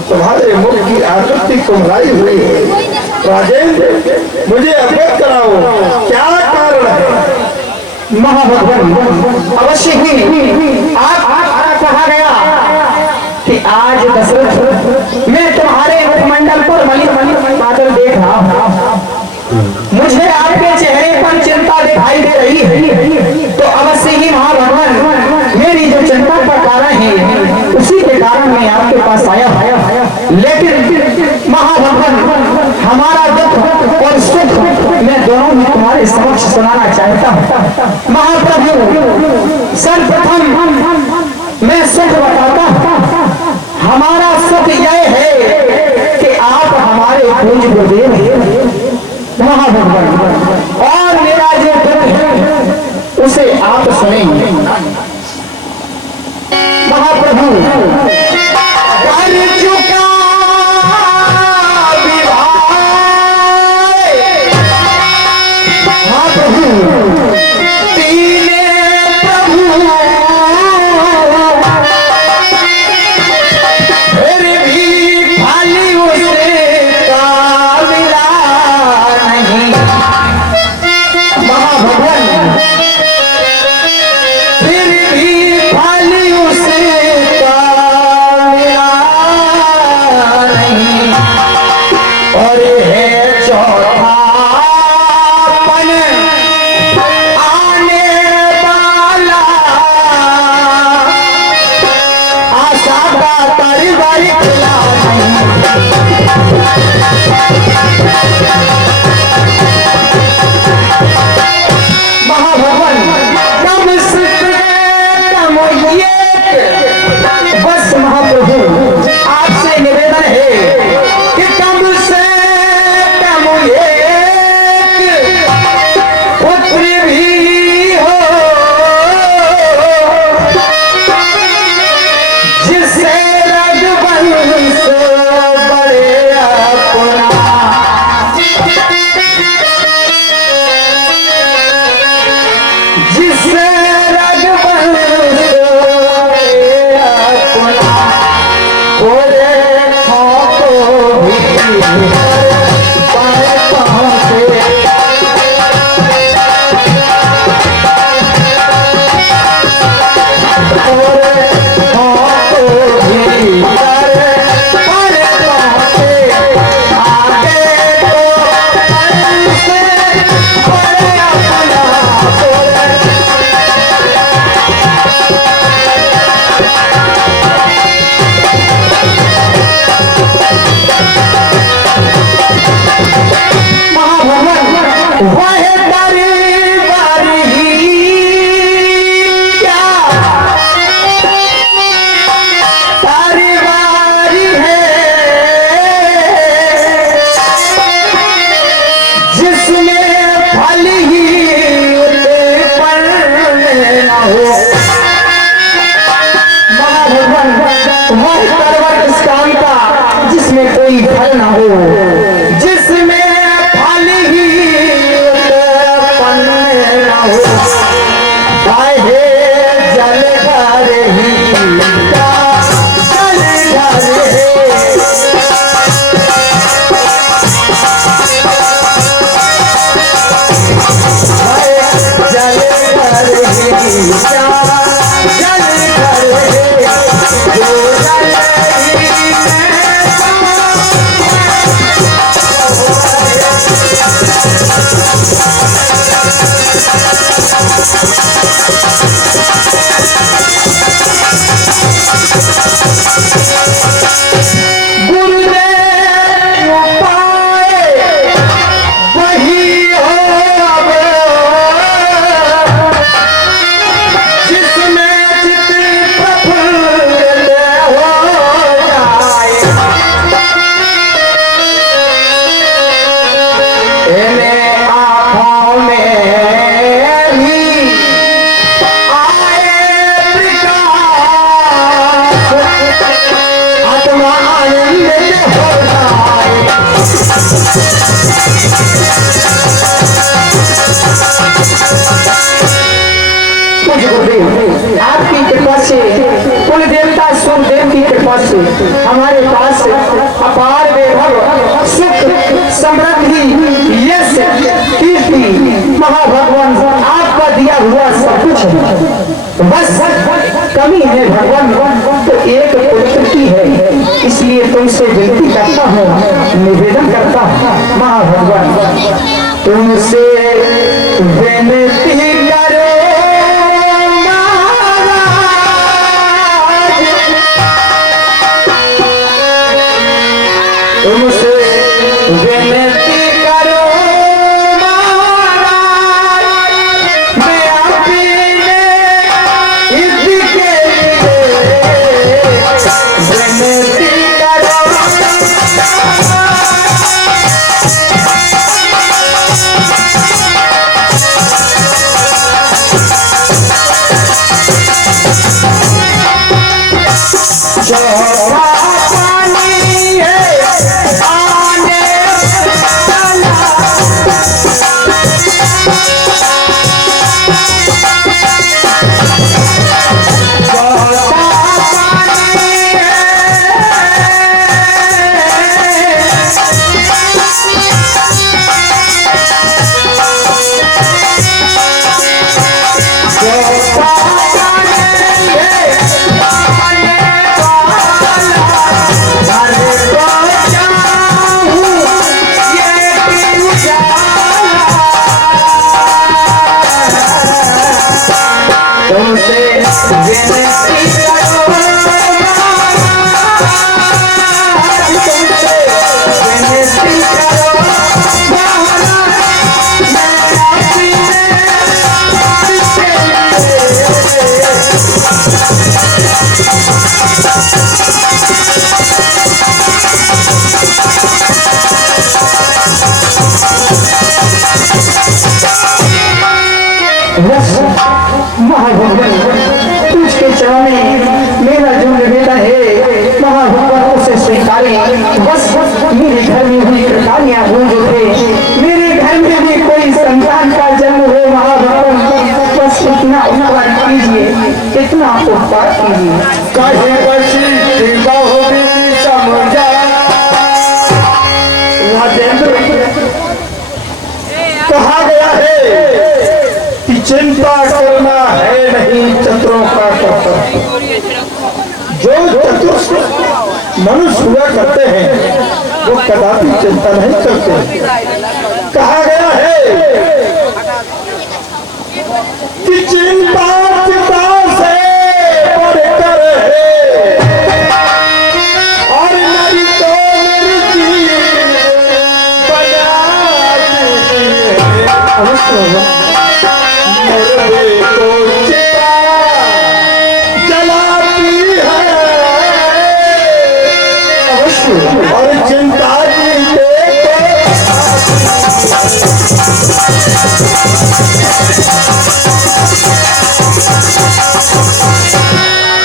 तुम्हारे मुख की आकृति तुम्हारी हुई है। राजेंद्र, मुझे अवगत कराओ, क्या कारण है? महाभगवान, अवश्य ही आप कहा गया कि आज दशरथ मैं तुम्हारे मुखमंडल पर मलिन बादल देख रहा हूं, मुझे आपके चेहरे पर चिंता दिखाई दे रही है। तो अवश्य ही महाभगवान, मेरी जो चिंता का कारण है उसी के कारण मैं आपके पास आया। लेकिन महाभगवान, हमारा दुख और सुख मैं दोनों ही तुम्हारे समक्ष सुनाना चाहता हूँ। महाप्रभु, सर्वप्रथम मैं सुख बताता हूँ। हमारा सुख यह है कि आप हमारे पूज गुरुदेव हैं महाभगवान, और मेरा जो दुख है उसे आप सुनेंगे। महाप्रभु, कर चुका आपकी कृपा से कुल देवता सब देव की कृपा कृपा से हमारे पास अपार वैभव सुख समृद्धि यश कीर्ति महाभगवान आपका दिया हुआ सब कुछ है। बस कमी है भगवान तो एक पुत्र की है, इसलिए तुमसे विनती करता हूँ, निवेदन करता हूँ महाभगवान तुमसे विनती करो तुमसे विनती करो मैं अपने हित के लिए विनती करो महाभगवान तुझके चरणों में मेरा जो निवेदन है महाभगवान उसे स्वीकारे। बस मेरे घर में भी कृपालियां गूंज उठे, मेरे घर में भी कोई संतान का जन्म हो महाभगवान, बस इतना उपकार कीजिए, इतना उपकार कीजिए। कहीं बची बहुरी समझा राजेंद्र कहा गया है कि चिंता करना है नहीं चतुरों का कर्तव्य। जो चतुर मनुष्य हुआ करते हैं वो कदापि चिंता नहीं करते। कहा गया है कि चिंता चिंता से बढ़कर है और मेरी तो मेरी और चिंता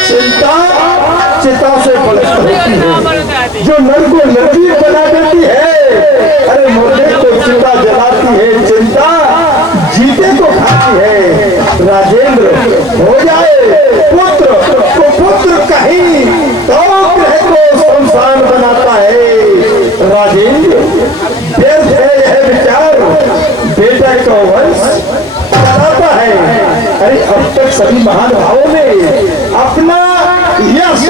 चिंता चिता से पलट होती है जो नर को नरवीर बना देती है। अरे मुर्दे को चिंता जलाती है, चिंता जीते को खाती है। राजेंद्र हो जाए पुत्र तो पुत्र कहीं तो ग्रह को संसान बनाता है। राजेंद्र व्यर्थ है यह विचार, बेटा का वंश चलाता है। अरे अब तक सभी महानुभावों ने अपना यश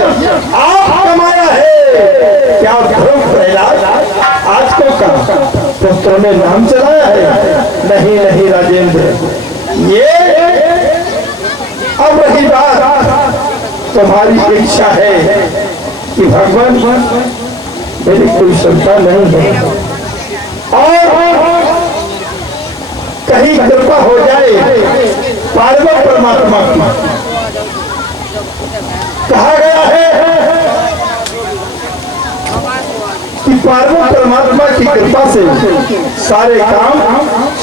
आप कमाया है, क्या ध्रुव प्रहलाद आज को का पुत्रों ने नाम चलाया है? नहीं नहीं राजेंद्र, ये अब रही बात तुम्हारी इच्छा है कि भगवान मेरी कोई संतान नहीं है और कहीं कृपा हो जाए पार्वत परमात्मा की। कहा गया है कि पार्वत परमात्मा की कृपा से सारे काम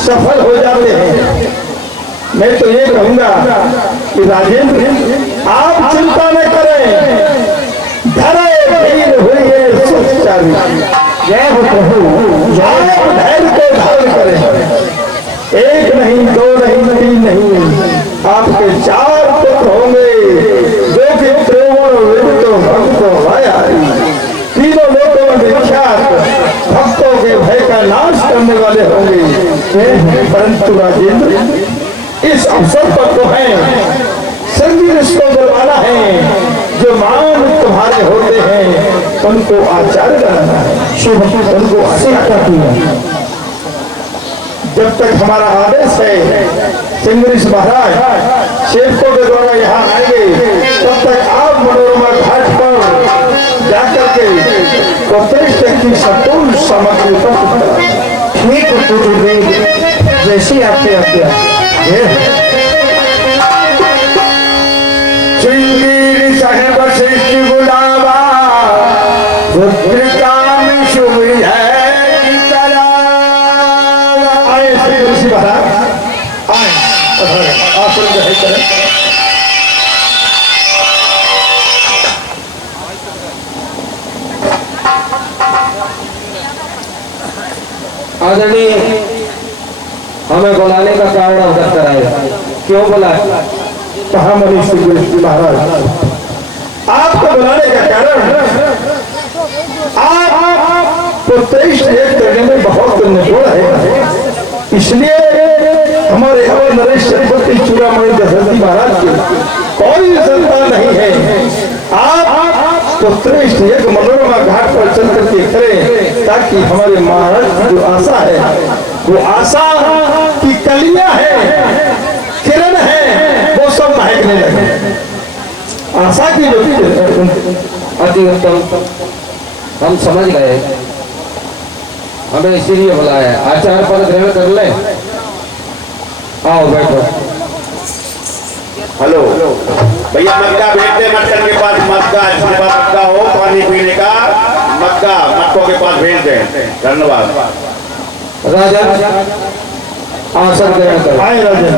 सफल हो जाते हैं। मैं तो ये कहूंगा कि राजेंद्र आप चिंता न करें, धरे धीर हुई है सुचारी। जय हो प्रभु, आप धैर्य को धारण करें। एक नहीं, दो नहीं, तीन नहीं, आपके 4 पुत्र होंगे जो कि त्रिभुवन विदित भक्त परंतु राजेंद्र इस अवसर पर तो है संगीत इसको बुलवाना है, जो मान तुम्हारे होते हैं उनको आचार्य बनाना है, शुभ उनको आचार्य है। जब तक हमारा आदेश है सिंगरीश महाराज शेवकों के द्वारा यहाँ आएंगे, तब तक आप मनोरमा घाट पर जाकर के उत्कृष्ट की संपूर्ण सामग्री पर ठीक जैसी आपके आज्ञा। सिंगीर साहेब श्रेष्ठ बुलावा पुत्र काम शुभ है आए श्री ऋषि महाराज आए आसन ग्रहण करें। आदरणीय हमें बुलाने का कारण अवगत कराए, क्यों बुलाए? कहा मनीष श्री महाराज आपको बुलाने का कारण आप पुत्रेष्ठ एक करने में बहुत निपुण है, इसलिए हमारे अवर नरेश चक्रवर्ती चूड़ामणि दशरथी महाराज की कोई संतान नहीं है। आप पुत्रेष्ठ एक मनोरमा घाट पर चल करके करें, ताकि हमारे महाराज की जो आशा है वो आशा की कलियां है, किरण है, वो सब महकने लगे। आशा की जो अति उत्तम, हम समझ गए, हमें इसीलिए बुलाया। आचार्य पद ग्रहण कर ले, आओ बैठो। हेलो भैया, मटका भेज दे, मटकन के पास मटका मटका हो पानी पीने का, मटका मटकों के पास भेज दे। धन्यवाद। राजा आसन ग्रहण करो। आए राजन